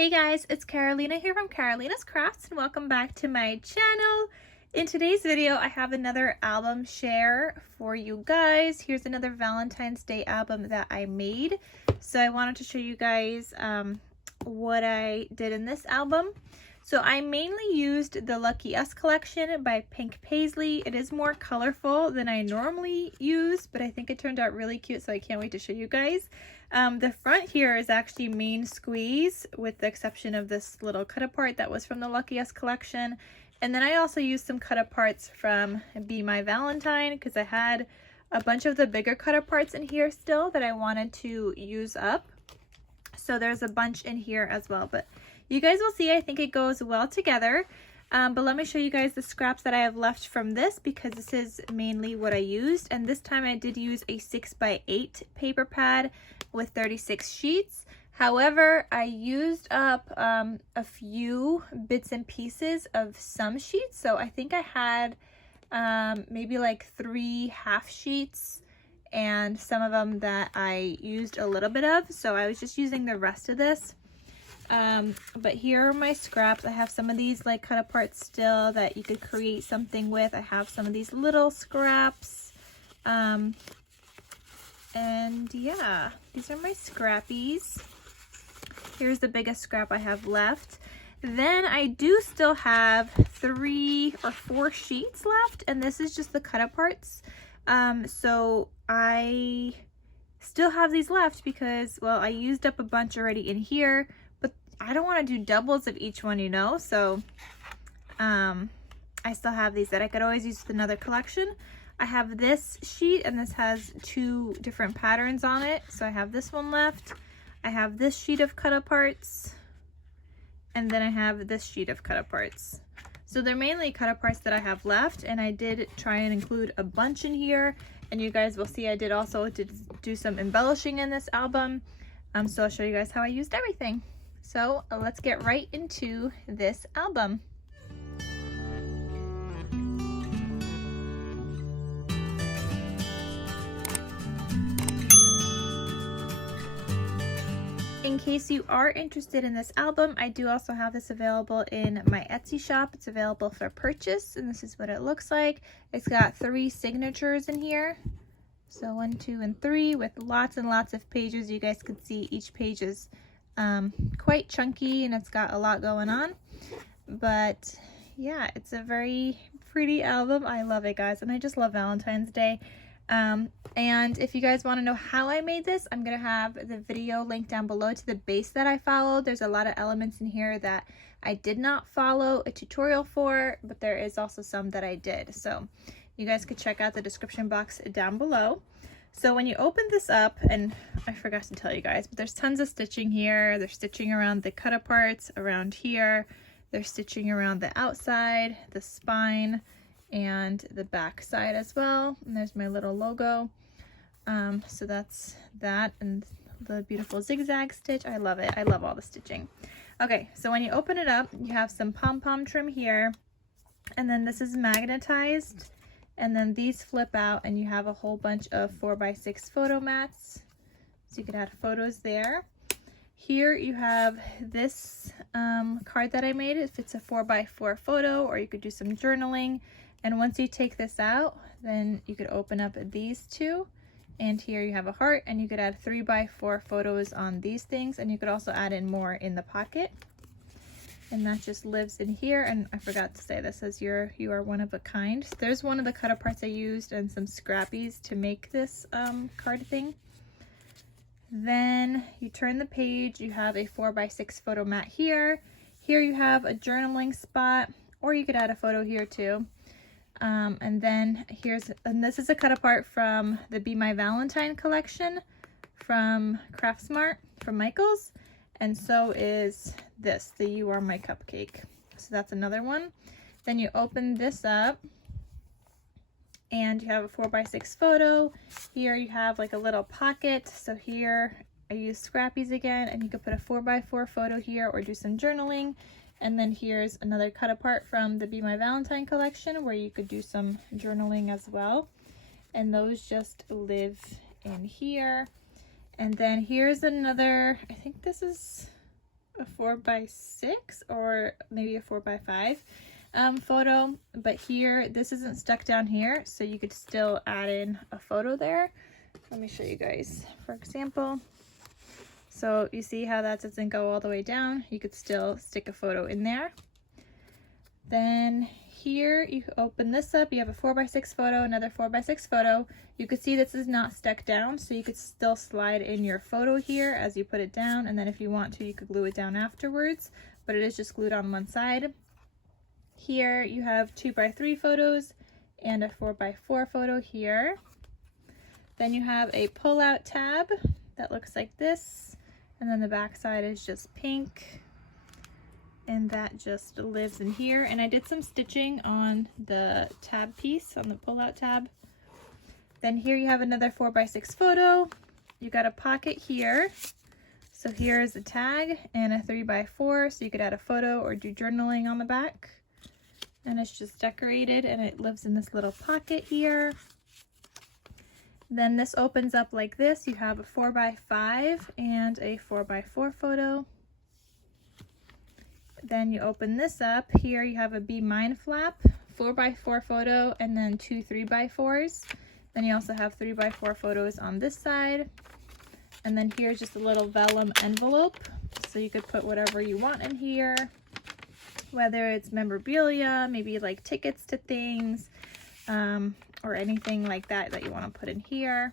Hey guys, it's Carolina here from KarolinasKrafts and welcome back to my channel. In today's video, I have another album share for you guys. Here's another Valentine's Day album that I made. So I wanted to show you guys what I did in this album. So I mainly used the Lucky Us collection by Pink Paislee. It is more colorful than I normally use, but I think it turned out really cute, so I can't wait to show you guys. The front here is actually main squeeze, with the exception of this little cut apart that was from the Lucky Us collection. And then I also used some cut aparts from Be My Valentine because I had a bunch of the bigger cut aparts in here still that I wanted to use up. So there's a bunch in here as well, but you guys will see, I think it goes well together. But let me show you guys the scraps that I have left from this, because this is mainly what I used. And this time I did use a 6x8 paper pad with 36 sheets. However, I used up a few bits and pieces of some sheets. So I think I had maybe like 3 half sheets and some of them that I used a little bit of. So I was just using the rest of this. But here are my scraps. I have some of these like cut apart still that you could create something with. I have some of these little scraps. And yeah, these are my scrappies. Here's the biggest scrap I have left. Then I do still have 3 or 4 sheets left, and this is just the cut aparts. So I still have these left because, well, I used up a bunch already in here, but I don't want to do doubles of each one, you know, so I still have these that I could always use with another collection. I have this sheet, and this has 2 different patterns on it, so I have this one left. I have this sheet of cut aparts, and then I have this sheet of cut aparts. So they're mainly cut aparts that I have left, and I did try and include a bunch in here, and you guys will see I did also do some embellishing in this album. So I'll show you guys how I used everything. So let's get right into this album. In case you are interested in this album, I do also have this available in my Etsy shop. It's available for purchase, and this is what it looks like. It's got 3 signatures in here. So 1, 2, and 3 with lots and lots of pages. You guys can see each page is quite chunky, and it's got a lot going on. But yeah, it's a very pretty album. I love it, guys, and I just love Valentine's Day. And if you guys want to know how I made this, I'm going to have the video linked down below to the base that I followed. There's a lot of elements in here that I did not follow a tutorial for, but there is also some that I did. So you guys could check out the description box down below. So when you open this up, and I forgot to tell you guys, but there's tons of stitching here. There's stitching around the cut aparts around here. There's stitching around the outside, the spine, and the back side as well. And there's my little logo. So that's that, and the beautiful zigzag stitch. I love it. I love all the stitching. Okay, so when you open it up, you have some pom-pom trim here, and then this is magnetized, and then these flip out, and you have a whole bunch of 4x6 photo mats, so you could add photos there. Here you have this card that I made. If it's a 4x4 photo, or you could do some journaling. And once you take this out, then you could open up these 2. And here you have a heart, and you could add 3x4 photos on these things, and you could also add in more in the pocket. And that just lives in here. And I forgot to say, this says you are one of a kind. So there's one of the cut aparts I used and some scrappies to make this card thing. Then you turn the page, you have a 4x6 photo mat here. Here you have a journaling spot, or you could add a photo here too. And then this is a cut apart from the Be My Valentine collection from Craftsmart, from Michaels. And so is this, the You Are My Cupcake. So that's another one. Then you open this up, and you have a 4x6 photo. Here you have like a little pocket. So here I use scrappies again, and you could put a 4x4 photo here or do some journaling. And then here's another cut apart from the Be My Valentine collection where you could do some journaling as well. And those just live in here. And then here's another, I think this is a 4x6 or maybe a 4x5 photo, but here this isn't stuck down here, so you could still add in a photo there. Let me show you guys, for example. So you see how that doesn't go all the way down? You could still stick a photo in there. Then here you open this up, you have a 4x6 photo, another 4x6 photo. You could see this is not stuck down, so you could still slide in your photo here as you put it down, and then if you want to, you could glue it down afterwards, but it is just glued on one side. Here you have 2x3 photos and a 4x4 photo here. Then you have a pull-out tab that looks like this, and then the back side is just pink, and that just lives in here. And I did some stitching on the tab piece, on the pull-out tab. Then here you have another 4x6 photo. You got a pocket here. So here is a tag and a 3x4, so you could add a photo or do journaling on the back. And it's just decorated and it lives in this little pocket here. Then this opens up like this. You have a 4x5 and a 4x4 photo. Then you open this up. Here you have a Be Mine flap, 4x4 photo, and then two 3x4s. Then you also have 3x4 photos on this side. And then here's just a little vellum envelope, so you could put whatever you want in here, whether it's memorabilia, maybe like tickets to things, or anything like that that you want to put in here.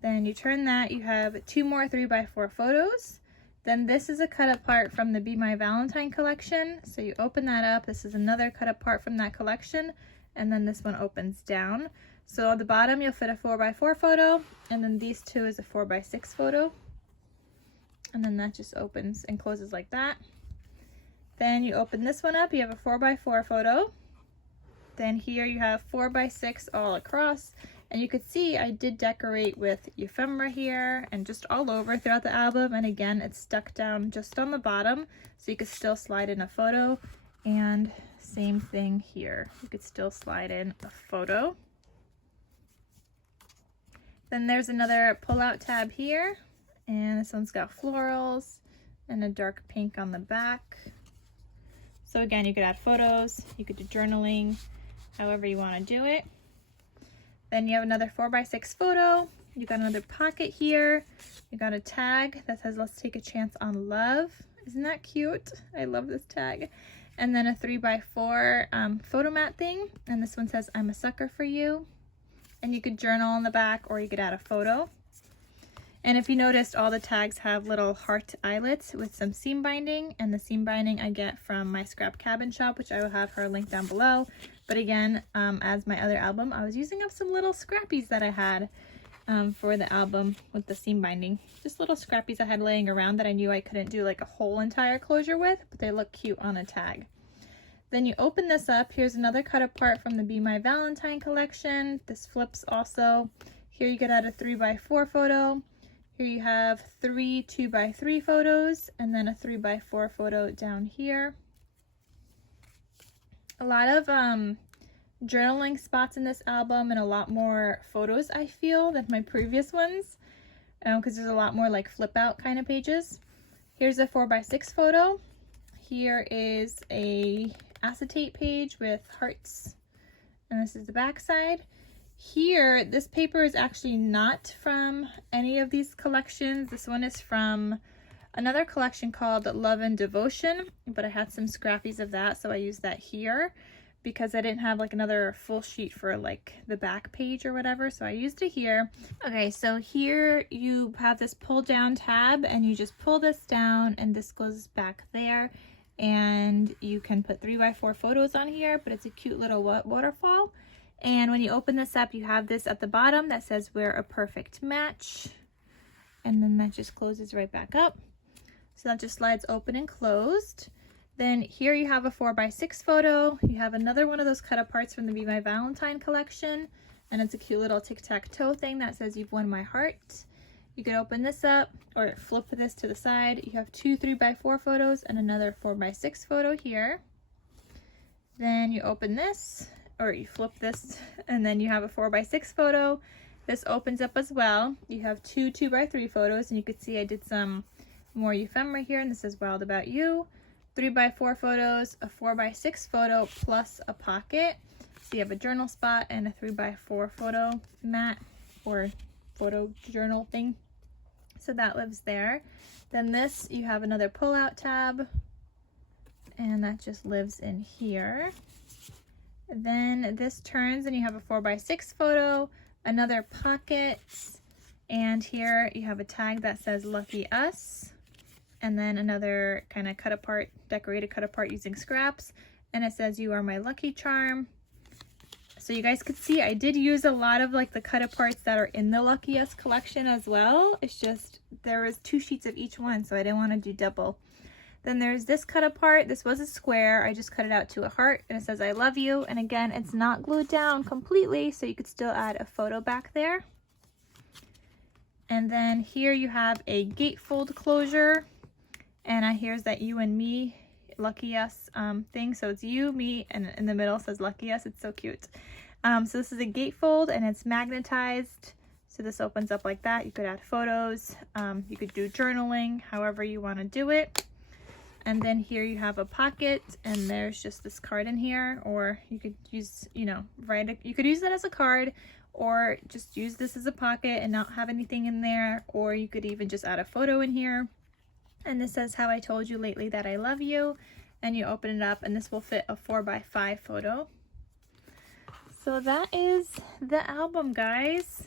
Then you turn that, you have two more 3x4 photos. Then this is a cut apart from the Be My Valentine collection. So you open that up, this is another cut apart from that collection, and then this one opens down. So on the bottom you'll fit a 4x4 photo, and then these two is a 4x6 photo. And then that just opens and closes like that. Then you open this one up, you have a 4x4 photo. Then here you have 4x6 all across, and you could see I did decorate with ephemera here and just all over throughout the album, and again it's stuck down just on the bottom, so you could still slide in a photo, and same thing here, you could still slide in a photo. Then there's another pull-out tab here, and this one's got florals and a dark pink on the back. So again, you could add photos, you could do journaling, however you want to do it. Then you have another 4x6 photo. You got another pocket here. You got a tag that says, "Let's take a chance on love." Isn't that cute? I love this tag. And then a 3x4 photo mat thing. And this one says, "I'm a sucker for you." And you could journal on the back, or you could add a photo. And if you noticed, all the tags have little heart eyelets with some seam binding, and the seam binding I get from my scrap cabin shop, which I will have her link down below. But again, as my other album, I was using up some little scrappies that I had for the album with the seam binding. Just little scrappies I had laying around that I knew I couldn't do like a whole entire closure with, but they look cute on a tag. Then you open this up. Here's another cut apart from the Be My Valentine collection. This flips also. Here you could add a 3x4 photo. Here you have three 2x3 photos, and then a 3x4 photo down here. A lot of journaling spots in this album, and a lot more photos I feel than my previous ones, because there's a lot more like flip out kind of pages. Here's a 4x6 photo. Here is a acetate page with hearts, and this is the back side. Here, this paper is actually not from any of these collections. This one is from another collection called Love and Devotion, but I had some scrappies of that, so I used that here because I didn't have like another full sheet for like the back page or whatever, so I used it here. Okay, so here you have this pull down tab, and you just pull this down and this goes back there, and you can put 3x4 photos on here, but it's a cute little waterfall. And when you open this up, you have this at the bottom that says "We're a perfect match," and then that just closes right back up. So that just slides open and closed. Then here you have a 4x6 photo. You have another one of those cut aparts from the Be My Valentine collection, and it's a cute little tic-tac-toe thing that says "You've won my heart." You could open this up or flip this to the side. You have two 3x4 photos and another 4x6 photo here. Then you open this, or you flip this, and then you have a 4x6 photo. This opens up as well. You have two 2x3 photos, and you can see I did some more ephemera here, and this is Wild About You. 3x4 photos, a 4x6 photo, plus a pocket. So you have a journal spot and a 3x4 photo mat or photo journal thing. So that lives there. Then this, you have another pull-out tab, and that just lives in here. Then this turns and you have a 4x6 photo, another pocket, and here you have a tag that says Lucky Us, and then another kind of cut apart, decorated cut apart using scraps, and it says You Are My Lucky Charm. So you guys could see I did use a lot of like the cut aparts that are in the Lucky Us collection as well. It's just there was 2 sheets of each one, so I didn't want to do double. Then there's this cut apart. This was a square. I just cut it out to a heart, and it says I love you. And again, it's not glued down completely, so you could still add a photo back there. And then here you have a gatefold closure, and here's that You and Me Lucky Us thing. So it's you, me, and in the middle says Lucky Us. It's so cute. So this is a gatefold, and it's magnetized. So this opens up like that. You could add photos. You could do journaling, however you want to do it. And then here you have a pocket, and there's just this card in here, or you could use, you know, you could use that as a card, or just use this as a pocket and not have anything in there, or you could even just add a photo in here. And this says How I Told You Lately That I Love You, and you open it up, and this will fit a 4x5 photo. So that is the album, guys.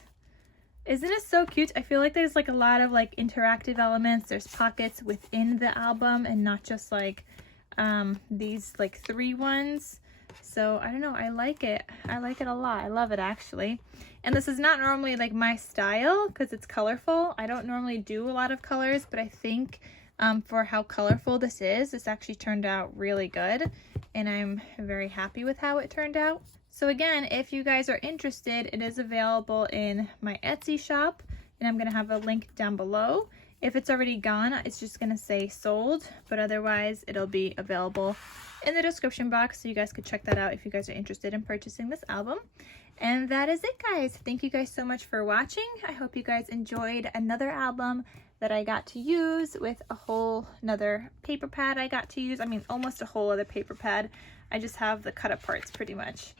Isn't it so cute? I feel like there's like a lot of like interactive elements. There's pockets within the album and not just like these like 3 ones. So I don't know, I like it. I like it a lot. I love it actually. And this is not normally like my style because it's colorful. I don't normally do a lot of colors, but I think for how colorful this is, this actually turned out really good. And I'm very happy with how it turned out. So again, if you guys are interested, it is available in my Etsy shop, and I'm going to have a link down below. If it's already gone, it's just going to say sold, but otherwise it'll be available in the description box, so you guys could check that out if you guys are interested in purchasing this album. And that is it, guys. Thank you guys so much for watching. I hope you guys enjoyed another album that I got to use with a whole another paper pad I got to use. I mean, almost a whole other paper pad. I just have the cut aparts pretty much.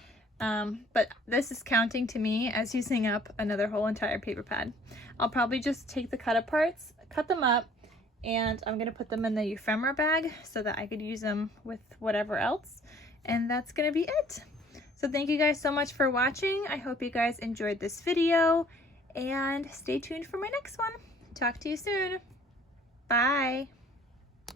But this is counting to me as using up another whole entire paper pad. I'll probably just take the cut aparts, cut them up, and I'm going to put them in the ephemera bag so that I could use them with whatever else. And that's going to be it. So thank you guys so much for watching. I hope you guys enjoyed this video, and stay tuned for my next one. Talk to you soon. Bye.